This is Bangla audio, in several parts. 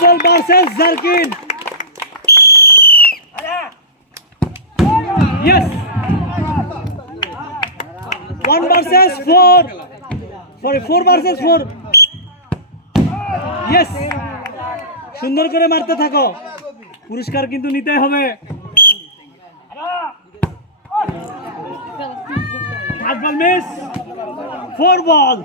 versus Zarkin. Yes. 1 versus 4. Sorry, 4 versus 4. Yes. সুন্দর করে মারতে থাকো, পুরস্কার কিন্তু নিতে হবে। Last ball miss. 4 ball.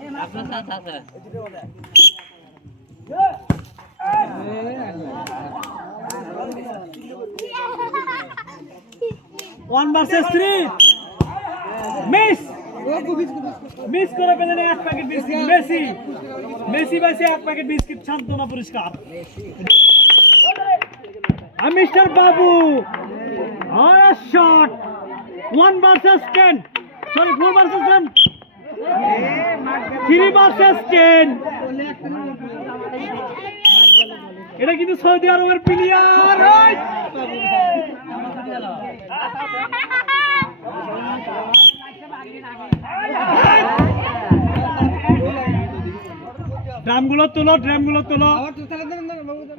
One versus 3. Miss. Miss করে পেলেন এক প্যাকেট বিস্কিট। মেসি পাইছে এক প্যাকেট বিস্কিট, সান্ত্বনা পুরস্কার। আর মিস্টার বাবু আর shot 1 versus 10, sorry 4 versus 10, 3 versus 10। এটা কিন্তু সৌদি আরবের প্লেয়ার। ড্রামগুলো তোলো,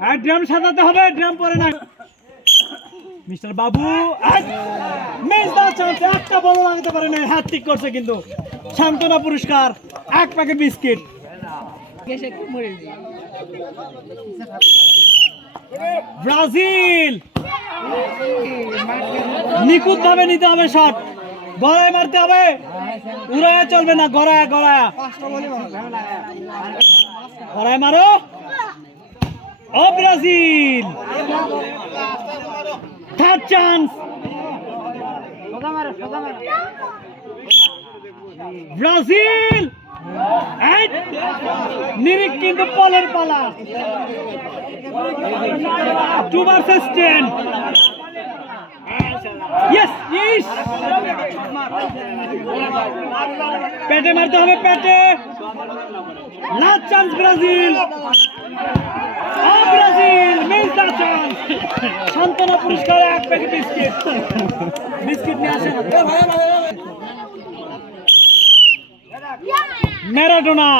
আর ড্রাম সাজাতে হবে, ড্রাম পরে না। Mister Babu miss the chance, একটা বল লাগাতে পারে না, হাত ঠিক করছে কিন্তু। সান্ত্বনা পুরস্কার, এক প্যাকেট বিস্কিট। ব্রাজিল নিখুঁত ভাবে নিতে হবে শট, গড়ায় মারতে হবে, উড়ায় চলবে না, গড়ায় মারো। ও ব্রাজিল, থার্ড চান্স। ব্রাজিল নিরিখ কিন্তু পলের পালা। 2 versus 10. Yes, yes. পেটে মারতে হবে, পেটে। Last chance Brazil. Brazil miss the chance. সান্ত্বনা পুরস্কার, এক প্যাকেট বিস্কিট নিয়ে আসেন। ম্যারাডোনা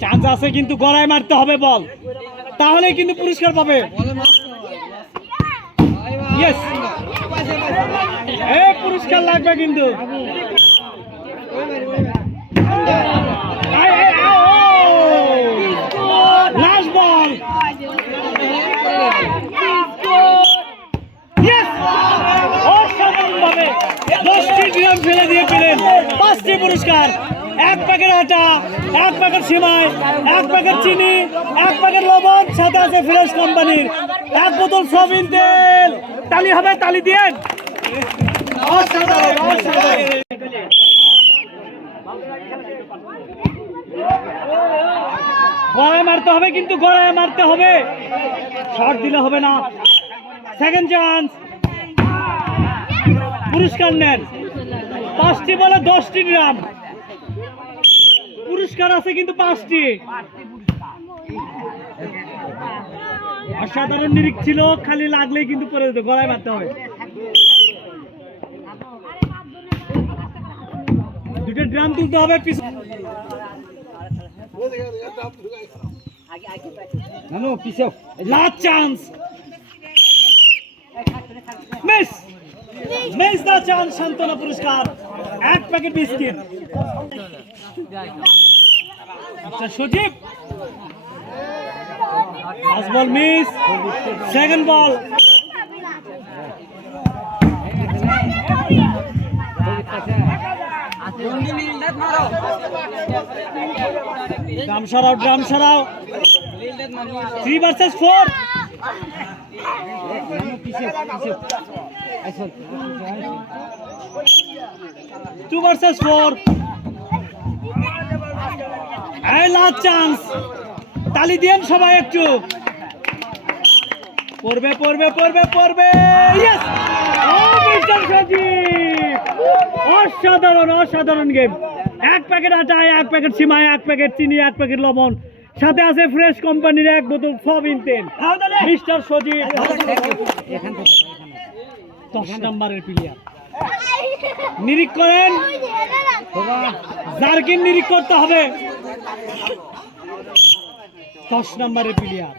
চান্স আছে কিন্তু গড়ায় মারতে হবে বল, তাহলে কিন্তু পুরস্কার পাবে। ইয়েস, পুরস্কার লাগবে কিন্তু। Last ball. অসাধারণ ভাবে 10টি ড্রাম ফেলে দিয়ে পেলেন 5টি পুরস্কার। 1 প্যাকেট আটা, 1 প্যাকেট সিমাই, 1 প্যাকেট চিনি, 1 প্যাকেট লবণ, সাথে আছে ফ্রেশ কোম্পানির 1 বোতল সয়াবিন তেল। তালি হবে, তালি দিয়ে। গড়ায় মারতে হবে কিন্তু, গড়ায় মারতে হবে, শট দিলে হবে না। সেকেন্ড চান্স, পুরস্কার নেন। 5টি বলে 10টি ড্রাম, পুরস্কার আছে কিন্তু 5টি। অসাধারণ নিরিখ ছিল, খালি লাগলেই কিন্তু পরে যেত, গলায় মারতে হবে। 2টা ড্রাম তুলতে হবে। Last chance, miss the chance. সান্ত্বনা পুরস্কার, 1 প্যাকেট বিস্কিট। আচ্ছা Sajib, first ball miss, second ball. Drum সরাও। 3 versus 4. 2 versus 4. লাস্ট চান্স, তালি দিয়েন সবাই একটু। পড়বে। ইয়েস, মিস্টার সজীব, অসাধারণ গেম। 1 প্যাকেট আটা, 1 প্যাকেট সিমাই, 1 প্যাকেট চিনি, 1 প্যাকেট লবণ, সাথে আছে ফ্রেশ কোম্পানির 1 বোতল সয়াবিন তেল। মিস্টার সজীব 10 নম্বরের প্লেয়ার। নিরিখ করেন, জার্কিন নিরিখ করতে হবে। 10 নম্বরের প্লেয়ার।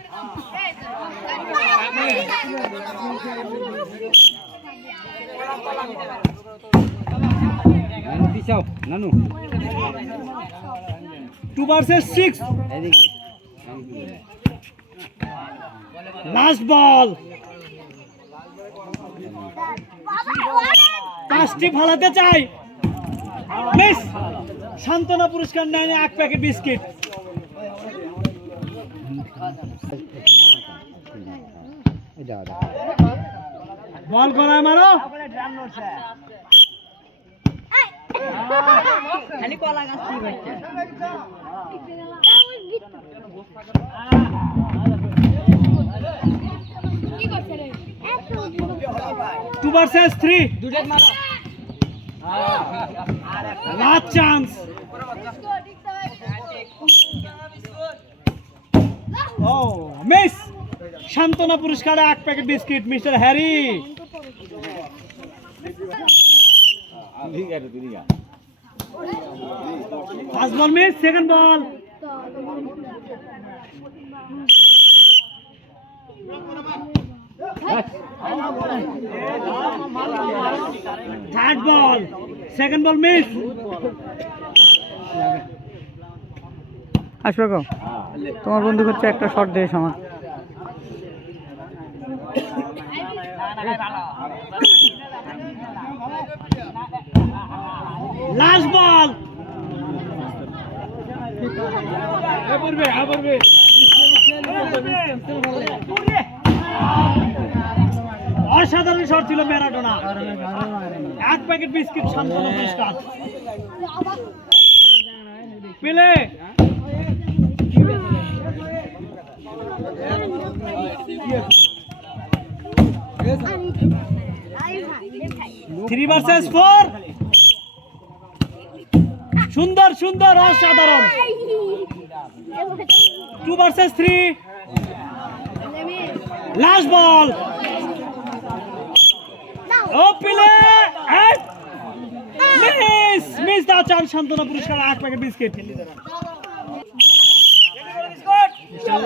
নানু 2 versus 6। লাস্ট বল। 5টি ফালাতে চাই, মিস। সান্ত্বনা পুরস্কার নেয় 1 প্যাকেট বিস্কিট। বল গলায় মারো। খালি কলা গাছ ঠিক হচ্ছে। 2 versus 3। দুটো মারো। Last chance. ও মিস। সান্ত্বনা পুরস্কারে 1 packet biscuit mister Harry. First ball miss, second ball. Third ball, second ball miss. আসবে গো, তোমার বন্ধু হচ্ছে একটা শট দেশ আমার। Last ball. অসাধারণ শট ছিল ম্যারাডোনা। 1 প্যাকেট বিস্কিট, সান্ত্বনা পুরস্কার। পেলে থ্রি ভার্সেস 4। সুন্দর সুন্দর, অসাধারণ। 2 versus 3। লাস্ট বল। ও পেলে মিস, মিস দা চান্স। সান্ত্বনা পুরস্কার 1 প্যাকেট বিস্কিট।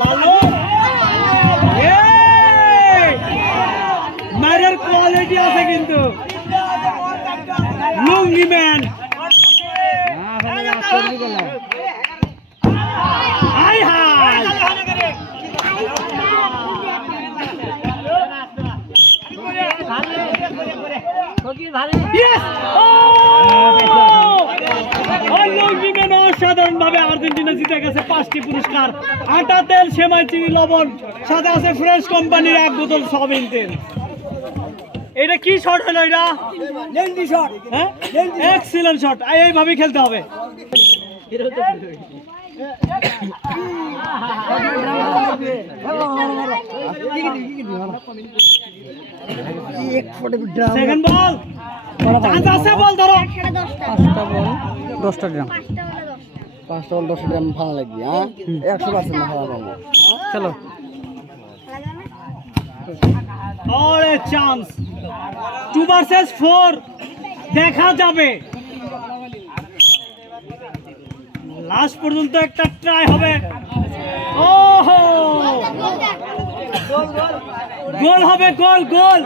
লালু মারের কোয়ালিটি আছে কিন্তু। লুঙ্গি ম্যান। High high. Yes! অসাধারণ ভাবে আর্জেন্টিনা জিতে গেছে 5টি পুরস্কার। আটা, তেল, সেমাই, চিনি, লবণ, সাথে আছে ফ্রেশ কোম্পানির 1 বোতল সয়াবিন তেল। এটা কি শট হলো? এটা লেন্ডি শট। হ্যাঁ, এক্সিলেন্ট শট। এইভাবেই খেলতে হবে। সেকেন্ড বল। চান্স আছে, বল ধরো। 5টা বল 10টা ড্রাম। 5টা বল 10টা ড্রাম ভালো লাগবে। হ্যাঁ 100% না ভালো লাগবে। চলো और ए चांस। 2 versus 4 দেখা যাবে। লাস্ট পর্যন্ত একটা ট্রাই হবে। ওহো, গোল হবে, গোল গোল।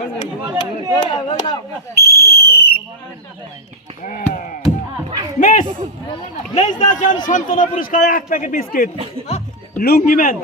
Miss, miss the chance. সান্ত্বনা পুরস্কার 1 প্যাকেট বিস্কিট। লুঙ্গি ম্যান।